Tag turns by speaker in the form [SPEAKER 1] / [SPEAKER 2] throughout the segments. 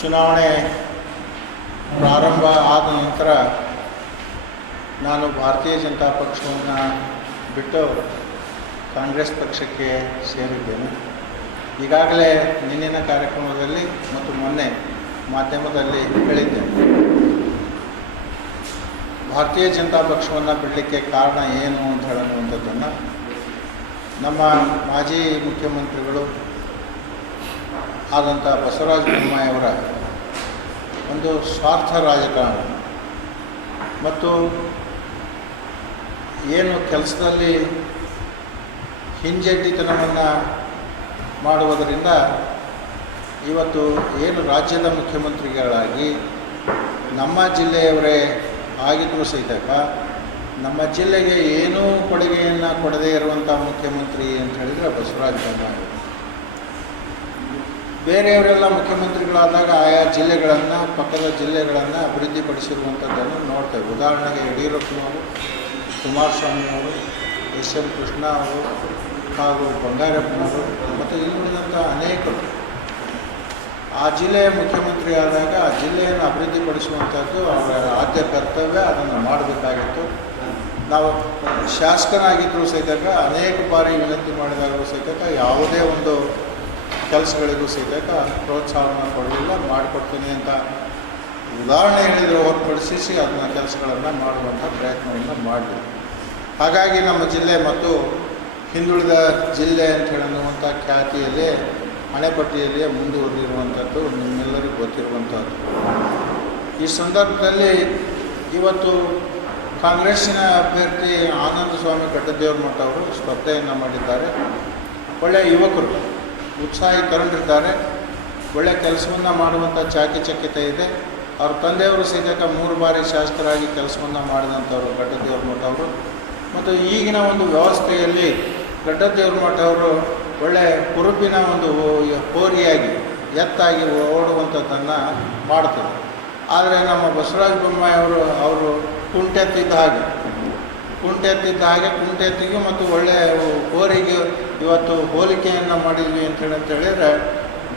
[SPEAKER 1] ಚುನಾವಣೆ ಪ್ರಾರಂಭ ಆದ ನಂತರ ನಾನು ಭಾರತೀಯ ಜನತಾ ಪಕ್ಷವನ್ನು ಬಿಟ್ಟು ಕಾಂಗ್ರೆಸ್ ಪಕ್ಷಕ್ಕೆ ಸೇರಿದ್ದೇನೆ. ಈಗಾಗಲೇ ನಿನ್ನಿನ ಕಾರ್ಯಕ್ರಮದಲ್ಲಿ ಮತ್ತು ಮೊನ್ನೆ ಮಾಧ್ಯಮದಲ್ಲಿ ಹೇಳಿದ್ದೇನೆ ಭಾರತೀಯ ಜನತಾ ಪಕ್ಷವನ್ನು ಬಿಡಲಿಕ್ಕೆ ಕಾರಣ ಏನು ಅಂತ ಹೇಳುವಂಥದ್ದನ್ನು ನಮ್ಮ ಮಾಜಿ ಮುಖ್ಯಮಂತ್ರಿಗಳು ಆದಂಥ ಬಸವರಾಜ ಬೊಮ್ಮಾಯಿಯವರ ಒಂದು ಸ್ವಾರ್ಥ ರಾಜಕಾರಣ. ಮತ್ತು ಏನು ಕೆಲಸದಲ್ಲಿ ಹಿಂಜಡ್ಡಿತನವನ್ನು ಮಾಡುವುದರಿಂದ ಇವತ್ತು ಏನು ರಾಜ್ಯದ ಮುಖ್ಯಮಂತ್ರಿಗಳಾಗಿ ನಮ್ಮ ಜಿಲ್ಲೆಯವರೇ ಆಗಿದ್ದರೂ ಸಹಿತ ನಮ್ಮ ಜಿಲ್ಲೆಗೆ ಏನೂ ಕೊಡುಗೆಯನ್ನು ಕೊಡದೇ ಇರುವಂಥ ಮುಖ್ಯಮಂತ್ರಿ ಅಂತ ಹೇಳಿದರೆ ಬಸವರಾಜ ಬೊಮ್ಮಾಯಿ ಬೇರೆಯವರೆಲ್ಲ ಮುಖ್ಯಮಂತ್ರಿಗಳಾದಾಗ ಆಯಾ ಜಿಲ್ಲೆಗಳನ್ನು, ಪಕ್ಕದ ಜಿಲ್ಲೆಗಳನ್ನು ಅಭಿವೃದ್ಧಿಪಡಿಸಿರುವಂಥದ್ದನ್ನು ನೋಡ್ತೇವೆ. ಉದಾಹರಣೆಗೆ ಯಡಿಯೂರಪ್ಪನವರು ಕುಮಾರಸ್ವಾಮಿ ಅವರು, ಎಸ್ ಎಂ ಕೃಷ್ಣ ಅವರು ಹಾಗೂ ಬಂಗಾರಪ್ಪನವರು ಮತ್ತು ಇನ್ನುಳಿದಂಥ ಅನೇಕರು. ಆ ಜಿಲ್ಲೆಯ ಮುಖ್ಯಮಂತ್ರಿ ಆದಾಗ ಆ ಜಿಲ್ಲೆಯನ್ನು ಅಭಿವೃದ್ಧಿಪಡಿಸುವಂಥದ್ದು ಅವರ ಆದ್ಯ ಕರ್ತವ್ಯ, ಅದನ್ನು ಮಾಡಬೇಕಾಗಿತ್ತು. ನಾವು ಶಾಸಕನಾಗಿದ್ದರೂ ಸಹಿತ ಅನೇಕ ಬಾರಿ ವಿನಂತಿ ಮಾಡಿದಾಗಲೂ ಸಹಿತ ಯಾವುದೇ ಒಂದು ಕೆಲಸಗಳಿಗೂ ಸಹಿತ ಪ್ರೋತ್ಸಾಹವನ್ನು ಕೊಡಲಿಲ್ಲ, ಮಾಡಿಕೊಡ್ತೀನಿ ಅಂತ ಉದಾಹರಣೆ ಹೇಳಿದರೆ ಹೊರತುಪಡಿಸಿ ಅದನ್ನ ಕೆಲಸಗಳನ್ನು ಮಾಡುವಂಥ ಪ್ರಯತ್ನವನ್ನು ಮಾಡಲಿ. ಹಾಗಾಗಿ ನಮ್ಮ ಜಿಲ್ಲೆ ಮತ್ತು ಹಿಂದುಳಿದ ಜಿಲ್ಲೆ ಅಂತ ಹೇಳುವಂಥ ಖ್ಯಾತಿಯಲ್ಲಿ ಹಣೆಪಟ್ಟಿಯಲ್ಲಿಯೇ ಮುಂದುವರೆದಿರುವಂಥದ್ದು ನಿಮ್ಮೆಲ್ಲರಿಗೂ ಗೊತ್ತಿರುವಂಥದ್ದು ಈ ಸಂದರ್ಭದಲ್ಲಿ ಇವತ್ತು ಕಾಂಗ್ರೆಸ್ಸಿನ ಅಭ್ಯರ್ಥಿ ಆನಂದ ಸ್ವಾಮಿ ಕಟ್ಟದೇವ್ರ ಮಠ ಅವರು ಸ್ಪರ್ಧೆಯನ್ನು ಮಾಡಿದ್ದಾರೆ. ಒಳ್ಳೆಯ ಯುವಕರು. ಉತ್ಸಾಹಿ ತರುಣಿದ್ದಾರೆ ಒಳ್ಳೆಯ ಕೆಲಸವನ್ನು ಮಾಡುವಂಥ ಚಾಕಿಚಕ್ಯತೆ ಇದೆ. ಅವ್ರ ತಂದೆಯವರು ಸಿಗಕ್ಕೆ ಮೂರು ಬಾರಿ ಶಾಸಕರಾಗಿ ಕೆಲಸವನ್ನು ಮಾಡಿದಂಥವ್ರು ಗಡ್ಡದೇವ್ರ ಮಠ ಅವರು. ಮತ್ತು ಈಗಿನ ಒಂದು ವ್ಯವಸ್ಥೆಯಲ್ಲಿ ಗಡ್ಡದೇವ್ರ ಮಠ ಅವರು ಒಳ್ಳೆ ಕುರುಬಿನ ಒಂದು ಹೋರಿಯಾಗಿ, ಎತ್ತಾಗಿ ಓಡುವಂಥದ್ದನ್ನು ಮಾಡ್ತಾರೆ. ಆದರೆ ನಮ್ಮ ಬಸವರಾಜ ಬೊಮ್ಮಾಯಿ ಅವರು ಅವರು ಕುಂಟೆತ್ತಿದ್ದ ಹಾಗೆ ಕುಂಟೆತ್ತಿದ್ದ ಹಾಗೆ ಕುಂಟೆತ್ತಿಗೆ ಮತ್ತು ಒಳ್ಳೆಯ ಕೋರಿಗೆ ಇವತ್ತು ಹೋಲಿಕೆಯನ್ನು ಮಾಡಿದ್ವಿ ಅಂತ ಹೇಳಿ ಅಂತ ಹೇಳಿದರೆ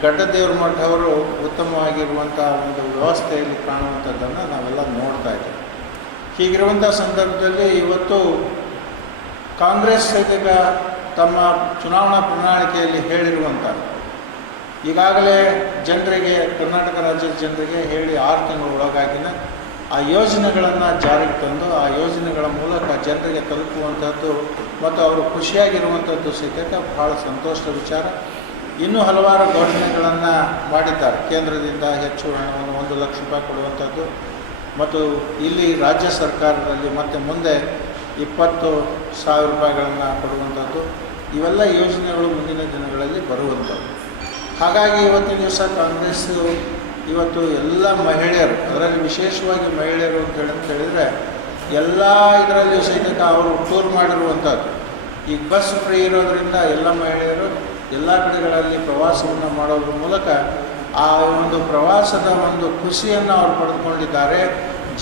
[SPEAKER 1] ಗಡ್ಡದೇವ್ರ ಮಠವರು ಉತ್ತಮವಾಗಿರುವಂಥ ಒಂದು ವ್ಯವಸ್ಥೆಯಲ್ಲಿ ಕಾಣುವಂಥದ್ದನ್ನು ನಾವೆಲ್ಲ ನೋಡ್ತಾ ಇದ್ದೀವಿ. ಹೀಗಿರುವಂಥ ಸಂದರ್ಭದಲ್ಲಿ ಇವತ್ತು ಕಾಂಗ್ರೆಸ್ ಸಹಿತ ತಮ್ಮ ಚುನಾವಣಾ ಪ್ರಣಾಳಿಕೆಯಲ್ಲಿ ಹೇಳಿರುವಂಥ ಈಗಾಗಲೇ ಜನರಿಗೆ, ಕರ್ನಾಟಕ ರಾಜ್ಯದ ಜನರಿಗೆ ಹೇಳಿ ಆರು ತಿಂಗಳ ಒಳಗಾಗಿನ ಆ ಯೋಜನೆಗಳನ್ನು ಜಾರಿಗೆ ತಂದು, ಆ ಯೋಜನೆಗಳ ಮೂಲಕ ಜನರಿಗೆ ತಲುಪುವಂಥದ್ದು ಮತ್ತು ಅವರು ಖುಷಿಯಾಗಿರುವಂಥದ್ದು ಸಹಿತ ಬಹಳ ಸಂತೋಷದ ವಿಚಾರ. ಇನ್ನೂ ಹಲವಾರು ಘೋಷಣೆಗಳನ್ನು ಮಾಡಿದ್ದಾರೆ. ಕೇಂದ್ರದಿಂದ ಹೆಚ್ಚು ಹಣವನ್ನು ಒಂದು ಲಕ್ಷ ರೂಪಾಯಿ ಕೊಡುವಂಥದ್ದು ಮತ್ತು ಇಲ್ಲಿ ರಾಜ್ಯ ಸರ್ಕಾರದಲ್ಲಿ ಮತ್ತು ಮುಂದೆ ಇಪ್ಪತ್ತು ಸಾವಿರ ರೂಪಾಯಿಗಳನ್ನು ಕೊಡುವಂಥದ್ದು ಇವೆಲ್ಲ ಯೋಜನೆಗಳು ಮುಂದಿನ ದಿನಗಳಲ್ಲಿ ಬರುವಂಥದ್ದು ಹಾಗಾಗಿ ಇವತ್ತಿನ ದಿವಸ ಕಾಂಗ್ರೆಸ್ಸು ಇವತ್ತು ಎಲ್ಲ ಮಹಿಳೆಯರು, ಅದರಲ್ಲಿ ವಿಶೇಷವಾಗಿ ಮಹಿಳೆಯರು ಅಂತ ಹೇಳಿ ಅಂತ ಹೇಳಿದರೆ, ಎಲ್ಲ ಇದರಲ್ಲಿ ಸಹಿತ ಅವರು ಟೂರ್ ಮಾಡಿರುವಂಥದ್ದು. ಈ ಬಸ್ ಫ್ರೀ ಇರೋದರಿಂದ ಎಲ್ಲ ಮಹಿಳೆಯರು ಎಲ್ಲ ಕಡೆಗಳಲ್ಲಿ ಪ್ರವಾಸವನ್ನು ಮಾಡೋದ್ರ ಮೂಲಕ ಆ ಒಂದು ಪ್ರವಾಸದ ಒಂದು ಖುಷಿಯನ್ನು ಅವರು ಪಡೆದುಕೊಂಡಿದ್ದಾರೆ.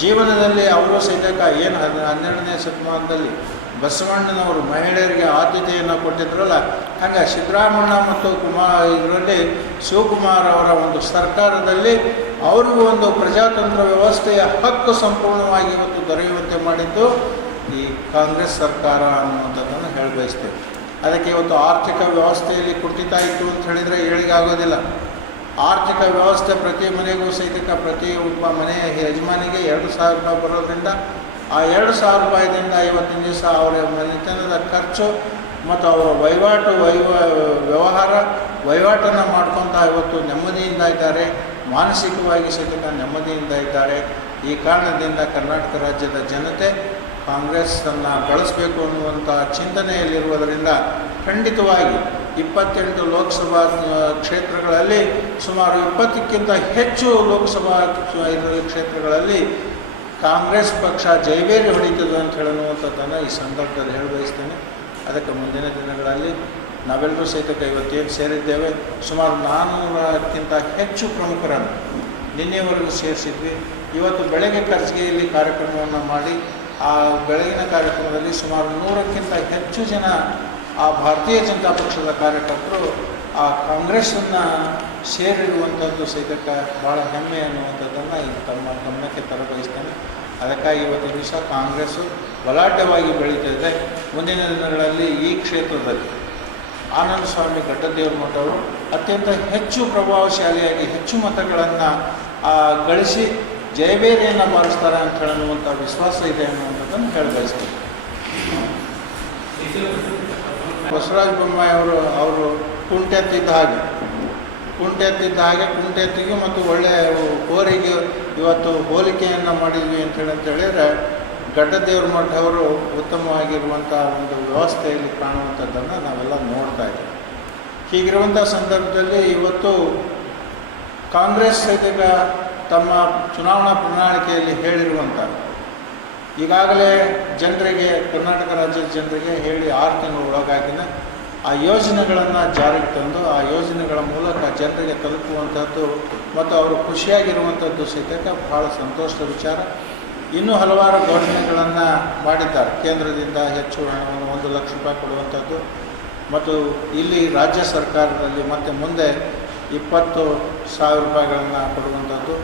[SPEAKER 1] ಜೀವನದಲ್ಲಿ ಅವರು ಸಹಿತ ಏನು ಹನ್ನೆರಡನೇ ಶತಮಾನದಲ್ಲಿ ಬಸವಣ್ಣನವರು ಮಹಿಳೆಯರಿಗೆ ಆದ್ಯತೆಯನ್ನು ಕೊಟ್ಟಿದ್ರಲ್ಲ ಹಾಗೆ ಸಿದ್ದರಾಮಣ್ಣ ಮತ್ತು ಕುಮಾರ್ ಇದರಲ್ಲಿ ಶಿವಕುಮಾರ್ ಅವರ ಒಂದು ಸರ್ಕಾರದಲ್ಲಿ ಅವ್ರಿಗೂ ಒಂದು ಪ್ರಜಾತಂತ್ರ ವ್ಯವಸ್ಥೆಯ ಹಕ್ಕು ಸಂಪೂರ್ಣವಾಗಿ ಇವತ್ತು ದೊರೆಯುವಂತೆ ಮಾಡಿದ್ದು ಈ ಕಾಂಗ್ರೆಸ್ ಸರ್ಕಾರ ಅನ್ನುವಂಥದ್ದನ್ನು ಹೇಳಬಯಸ್ತೇವೆ ಅದಕ್ಕೆ ಇವತ್ತು ಆರ್ಥಿಕ ವ್ಯವಸ್ಥೆಯಲ್ಲಿ ಕುಟಿತ ಇತ್ತು ಅಂತ ಹೇಳಿದರೆ ಹೇಳಿಗಾಗೋದಿಲ್ಲ ಆರ್ಥಿಕ ವ್ಯವಸ್ಥೆ ಪ್ರತಿ ಮನೆಗೂ ಸಹಿತ ಪ್ರತಿ ಒಬ್ಬ ಮನೆಯ ಯಜಮಾನಿಗೆ ಎರಡು ಸಾವಿರ ರೂಪಾಯಿ ಬರೋದ್ರಿಂದ ಆ ಎರಡು ಸಾವಿರ ರೂಪಾಯಿದಿಂದ ಇವತ್ತಿನ ದಿವಸ ಅವರ ಮನೆತನದ ಖರ್ಚು ಮತ್ತು ಅವರ ವಹಿವಾಟು ವೈವ ವ್ಯವಹಾರ ವಹಿವಾಟನ್ನು ಮಾಡ್ಕೊತಾ ಇವತ್ತು ನೆಮ್ಮದಿಯಿಂದ ಇದ್ದಾರೆ. ಮಾನಸಿಕವಾಗಿ ಸಹಿತ ನೆಮ್ಮದಿಯಿಂದ ಇದ್ದಾರೆ. ಈ ಕಾರಣದಿಂದ ಕರ್ನಾಟಕ ರಾಜ್ಯದ ಜನತೆ ಕಾಂಗ್ರೆಸ್ಸನ್ನು ಬಳಸಬೇಕು ಅನ್ನುವಂಥ ಚಿಂತನೆಯಲ್ಲಿರುವುದರಿಂದ ಖಂಡಿತವಾಗಿ ಇಪ್ಪತ್ತೆಂಟು ಲೋಕಸಭಾ ಕ್ಷೇತ್ರಗಳಲ್ಲಿ ಸುಮಾರು ಇಪ್ಪತ್ತಕ್ಕಿಂತ ಹೆಚ್ಚು ಲೋಕಸಭಾ ಕ್ಷೇತ್ರಗಳಲ್ಲಿ ಕಾಂಗ್ರೆಸ್ ಪಕ್ಷ ಜೈವೇರಿ ಹೊಡಿತದೆ ಅಂತ ಹೇಳುವಂಥದ್ದನ್ನು ಈ ಸಂದರ್ಭದಲ್ಲಿ ಹೇಳಿ ಬಯಸ್ತೇನೆ ಅದಕ್ಕೆ ಮುಂದಿನ ದಿನಗಳಲ್ಲಿ ನಾವೆಲ್ಲರೂ ಸಹಿತ ಇವತ್ತೇನು ಸೇರಿದ್ದೇವೆ, ಸುಮಾರು ನಾನ್ನೂರಕ್ಕಿಂತ ಹೆಚ್ಚು ಪ್ರಮುಖರನ್ನು ನಿನ್ನೆವರೆಗೂ ಸೇರಿಸಿದ್ವಿ. ಇವತ್ತು ಬೆಳಗ್ಗೆ ಖರ್ಚಿಗೆಯಲ್ಲಿ ಕಾರ್ಯಕ್ರಮವನ್ನು ಮಾಡಿ, ಆ ಬೆಳಗಿನ ಕಾರ್ಯಕ್ರಮದಲ್ಲಿ ಸುಮಾರು ನೂರಕ್ಕಿಂತ ಹೆಚ್ಚು ಜನ ಆ ಭಾರತೀಯ ಜನತಾ ಪಕ್ಷದ ಕಾರ್ಯಕರ್ತರು ಆ ಕಾಂಗ್ರೆಸ್ಸನ್ನು ಸೇರಿರುವಂಥದ್ದು ಸಹಿತಕ್ಕೆ ಭಾಳ ಹೆಮ್ಮೆ ಅನ್ನುವಂಥದ್ದನ್ನು ತಮ್ಮ ಗಮನಕ್ಕೆ ತರಬಯಸ್ತೇನೆ. ಅದಕ್ಕಾಗಿ ಇವತ್ತಿನ ದಿವಸ ಕಾಂಗ್ರೆಸ್ಸು ಬಲಾಢ್ಯವಾಗಿ ಬೆಳೀತಿದೆ. ಮುಂದಿನ ದಿನಗಳಲ್ಲಿ ಈ ಕ್ಷೇತ್ರದಲ್ಲಿ ಆನಂದ ಸ್ವಾಮಿ ಗಡ್ಡದೇವ್ರ ಮಠವರು ಅತ್ಯಂತ ಹೆಚ್ಚು ಪ್ರಭಾವಶಾಲಿಯಾಗಿ ಹೆಚ್ಚು ಮತಗಳನ್ನು ಗಳಿಸಿ ಜಯಬೇರಿಯನ್ನು ಮಾಡಿಸ್ತಾರೆ ಅಂತ ಹೇಳುವಂಥ ವಿಶ್ವಾಸ ಇದೆ ಅನ್ನುವಂಥದ್ದನ್ನು ಹೇಳಿ ಬಯಸ್ತೀನಿ. ಬಸವರಾಜ ಬೊಮ್ಮಾಯಿ ಅವರು ಅವರು ಕುಂಟೆತ್ತಿದ್ದ ಹಾಗೆ ಕುಂಟೆತ್ತಿದ್ದ ಹಾಗೆ ಕುಂಟೆತ್ತಿಗೆ ಮತ್ತು ಒಳ್ಳೆಯ ಕೋರಿಗೆ ಇವತ್ತು ಹೋಲಿಕೆಯನ್ನು ಮಾಡಿದ್ವಿ ಅಂತೇಳಿ ಅಂತ ಹೇಳಿದರೆ ಗಡ್ಡದೇವ್ರ ಮಠ ಅವರು ಉತ್ತಮವಾಗಿರುವಂಥ ಒಂದು ವ್ಯವಸ್ಥೆಯಲ್ಲಿ ಕಾಣುವಂಥದ್ದನ್ನು ನಾವೆಲ್ಲ ನೋಡ್ತಾ ಇದ್ದೀವಿ. ಹೀಗಿರುವಂಥ ಸಂದರ್ಭದಲ್ಲಿ ಇವತ್ತು ಕಾಂಗ್ರೆಸ್ ಸಹಿತ ತಮ್ಮ ಚುನಾವಣಾ ಪ್ರಣಾಳಿಕೆಯಲ್ಲಿ ಹೇಳಿರುವಂಥ ಈಗಾಗಲೇ ಜನರಿಗೆ, ಕರ್ನಾಟಕ ರಾಜ್ಯದ ಜನರಿಗೆ ಹೇಳಿ ಆರು ತಿಂಗಳು ಒಳಗಾಗಿನ ಆ ಯೋಜನೆಗಳನ್ನು ಜಾರಿಗೆ ತಂದು ಆ ಯೋಜನೆಗಳ ಮೂಲಕ ಜನರಿಗೆ ತಲುಪುವಂಥದ್ದು ಮತ್ತು ಅವರು ಖುಷಿಯಾಗಿರುವಂಥದ್ದು ಸಹಿತ ಬಹಳ ಸಂತೋಷದ ವಿಚಾರ. ಇನ್ನೂ ಹಲವಾರು ಘೋಷಣೆಗಳನ್ನು ಮಾಡಿದ್ದಾರೆ. ಕೇಂದ್ರದಿಂದ ಹೆಚ್ಚು ಹಣವನ್ನು ಒಂದು ಲಕ್ಷ ರೂಪಾಯಿ ಕೊಡುವಂಥದ್ದು ಮತ್ತು ಇಲ್ಲಿ ರಾಜ್ಯ ಸರ್ಕಾರದಲ್ಲಿ ಮತ್ತೆ ಮುಂದೆ ಇಪ್ಪತ್ತು ಸಾವಿರ ರೂಪಾಯಿಗಳನ್ನು ಕೊಡುವಂಥದ್ದು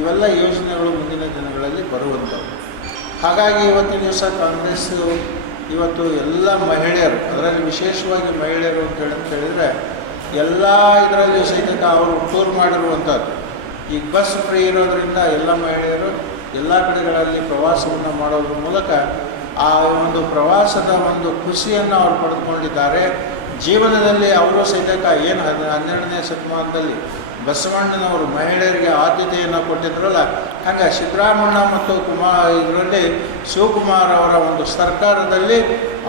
[SPEAKER 1] ಇವೆಲ್ಲ ಯೋಜನೆಗಳು ಮುಂದಿನ ದಿನಗಳಲ್ಲಿ ಬರುವಂಥವು ಹಾಗಾಗಿ ಇವತ್ತಿನ ದಿವಸ ಕಾಂಗ್ರೆಸ್ಸು ಇವತ್ತು ಎಲ್ಲ ಮಹಿಳೆಯರು, ಅದರಲ್ಲಿ ವಿಶೇಷವಾಗಿ ಮಹಿಳೆಯರು ಅಂತ ಹೇಳಿ ಅಂತ ಹೇಳಿದರೆ, ಎಲ್ಲ ಇದರಲ್ಲೂ ಸಹಿತ ಅವರು ಟೂರ್ ಮಾಡಿರುವಂಥದ್ದು. ಈ ಬಸ್ ಫ್ರೀ ಇರೋದರಿಂದ ಎಲ್ಲ ಮಹಿಳೆಯರು ಎಲ್ಲ ಕಡೆಗಳಲ್ಲಿ ಪ್ರವಾಸವನ್ನು ಮಾಡೋದ್ರ ಮೂಲಕ ಆ ಒಂದು ಪ್ರವಾಸದ ಒಂದು ಖುಷಿಯನ್ನು ಅವರು ಪಡೆದುಕೊಂಡಿದ್ದಾರೆ. ಜೀವನದಲ್ಲಿ ಅವರು ಸಹಿತ ಏನು ಹನ್ನೆರಡನೇ ಶತಮಾನದಲ್ಲಿ ಬಸವಣ್ಣನವರು ಮಹಿಳೆಯರಿಗೆ ಆದ್ಯತೆಯನ್ನು ಕೊಟ್ಟಿದ್ರಲ್ಲ, ಹಂಗೆ ಸಿದ್ದರಾಮಣ್ಣ ಮತ್ತು ಕುಮಾರ್, ಇದರಲ್ಲಿ ಶಿವಕುಮಾರ್ ಅವರ ಒಂದು ಸರ್ಕಾರದಲ್ಲಿ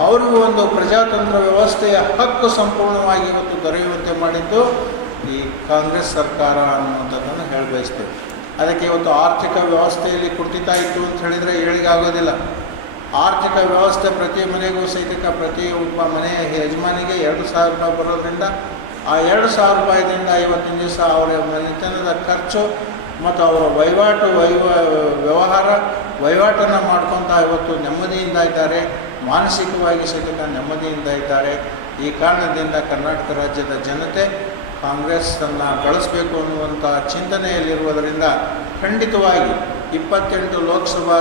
[SPEAKER 1] ಅವ್ರಿಗೂ ಒಂದು ಪ್ರಜಾತಂತ್ರ ವ್ಯವಸ್ಥೆಯ ಹಕ್ಕು ಸಂಪೂರ್ಣವಾಗಿ ಇವತ್ತು ದೊರೆಯುವಂತೆ ಮಾಡಿದ್ದು ಈ ಕಾಂಗ್ರೆಸ್ ಸರ್ಕಾರ ಅನ್ನುವಂಥದ್ದನ್ನು ಹೇಳಿ ಅದಕ್ಕೆ ಇವತ್ತು ಆರ್ಥಿಕ ವ್ಯವಸ್ಥೆಯಲ್ಲಿ ಕುಂಠಿತ ಇತ್ತು ಅಂತ ಹೇಳಿದರೆ ಹೇಳಿಗಾಗೋದಿಲ್ಲ ಆರ್ಥಿಕ ವ್ಯವಸ್ಥೆ ಪ್ರತಿ ಮನೆಗೂ ಸಹಿತ ಪ್ರತಿ ಒಬ್ಬ ಮನೆಯ ಯಜಮಾನಿಗೆ ಎರಡು ಸಾವಿರ ರೂಪಾಯಿ ಬರೋದ್ರಿಂದ ಆ ಎರಡು ಸಾವಿರ ರೂಪಾಯಿದಿಂದ ಇವತ್ತಿನ ದಿವಸ ಅವರ ನಿತ್ಯದ ಖರ್ಚು ಮತ್ತು ಅವರ ವಹಿವಾಟು, ವಹಿವ, ವ್ಯವಹಾರ, ವಹಿವಾಟನ್ನು ಮಾಡ್ಕೊತಾ ಇವತ್ತು ನೆಮ್ಮದಿಯಿಂದ ಇದ್ದಾರೆ. ಮಾನಸಿಕವಾಗಿ ಸಹಿತ ನೆಮ್ಮದಿಯಿಂದ ಇದ್ದಾರೆ. ಈ ಕಾರಣದಿಂದ ಕರ್ನಾಟಕ ರಾಜ್ಯದ ಜನತೆ ಕಾಂಗ್ರೆಸ್ಸನ್ನು ಬಳಸಬೇಕು ಅನ್ನುವಂಥ ಚಿಂತನೆಯಲ್ಲಿರುವುದರಿಂದ ಖಂಡಿತವಾಗಿ ಇಪ್ಪತ್ತೆಂಟು ಲೋಕಸಭಾ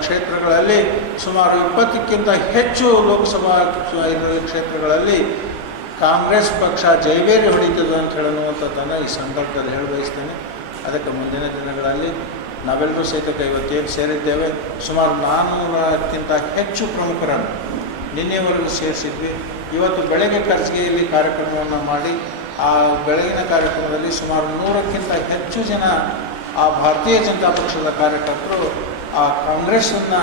[SPEAKER 1] ಕ್ಷೇತ್ರಗಳಲ್ಲಿ ಸುಮಾರು ಇಪ್ಪತ್ತಕ್ಕಿಂತ ಹೆಚ್ಚು ಲೋಕಸಭಾ ಕ್ಷೇತ್ರಗಳಲ್ಲಿ ಕಾಂಗ್ರೆಸ್ ಪಕ್ಷ ಜೈವೇರಿ ಹೊಡಿತದೆ ಅಂತ ಹೇಳುವಂಥದ್ದನ್ನು ಈ ಸಂದರ್ಭದಲ್ಲಿ ಹೇಳಿ ಬಯಸ್ತೇನೆ ಅದಕ್ಕೆ ಮುಂದಿನ ದಿನಗಳಲ್ಲಿ ನಾವೆಲ್ಲರೂ ಸಹಿತ ಇವತ್ತೇನು ಸೇರಿದ್ದೇವೆ. ಸುಮಾರು ನಾನ್ನೂರಕ್ಕಿಂತ ಹೆಚ್ಚು ಪ್ರಮುಖರನ್ನು ನಿನ್ನೆವರೆಗೂ ಸೇರಿಸಿದ್ವಿ. ಇವತ್ತು ಬೆಳಗ್ಗೆ ಖರ್ಚಿಗೆಯಲ್ಲಿ ಕಾರ್ಯಕ್ರಮವನ್ನು ಮಾಡಿ, ಆ ಬೆಳಗಿನ ಕಾರ್ಯಕ್ರಮದಲ್ಲಿ ಸುಮಾರು ನೂರಕ್ಕಿಂತ ಹೆಚ್ಚು ಜನ ಆ ಭಾರತೀಯ ಜನತಾ ಪಕ್ಷದ ಕಾರ್ಯಕರ್ತರು ಆ ಕಾಂಗ್ರೆಸ್ಸನ್ನು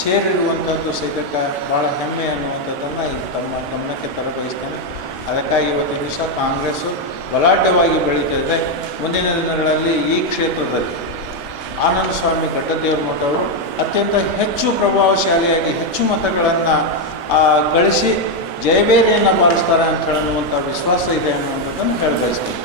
[SPEAKER 1] ಸೇರಿರುವಂಥದ್ದು ಸಹಿತಕ್ಕೆ ಭಾಳ ಹೆಮ್ಮೆ ಅನ್ನುವಂಥದ್ದನ್ನು ಈ ತಮ್ಮ ಗಮನಕ್ಕೆ ತರಬಯಸ್ತೇನೆ. ಅದಕ್ಕಾಗಿ ಇವತ್ತಿನ ದಿವಸ ಕಾಂಗ್ರೆಸ್ಸು ಬಲಾಢ್ಯವಾಗಿ ಬೆಳೀತದೆ. ಮುಂದಿನ ದಿನಗಳಲ್ಲಿ ಈ ಕ್ಷೇತ್ರದಲ್ಲಿ ಆನಂದ ಸ್ವಾಮಿ ಗಡ್ಡದೇವ್ರ ಮಠವರು ಅತ್ಯಂತ ಹೆಚ್ಚು ಪ್ರಭಾವಶಾಲಿಯಾಗಿ ಹೆಚ್ಚು ಮತಗಳನ್ನು ಗಳಿಸಿ ಜಯಬೇರಿಯನ್ನು ಬಾರಿಸ್ತಾರೆ ಅಂತ ಹೇಳುವಂಥ ವಿಶ್ವಾಸ ಇದೆ ಅನ್ನುವಂಥದ್ದನ್ನು ಹೇಳಿ ಬಯಸ್ತೀನಿ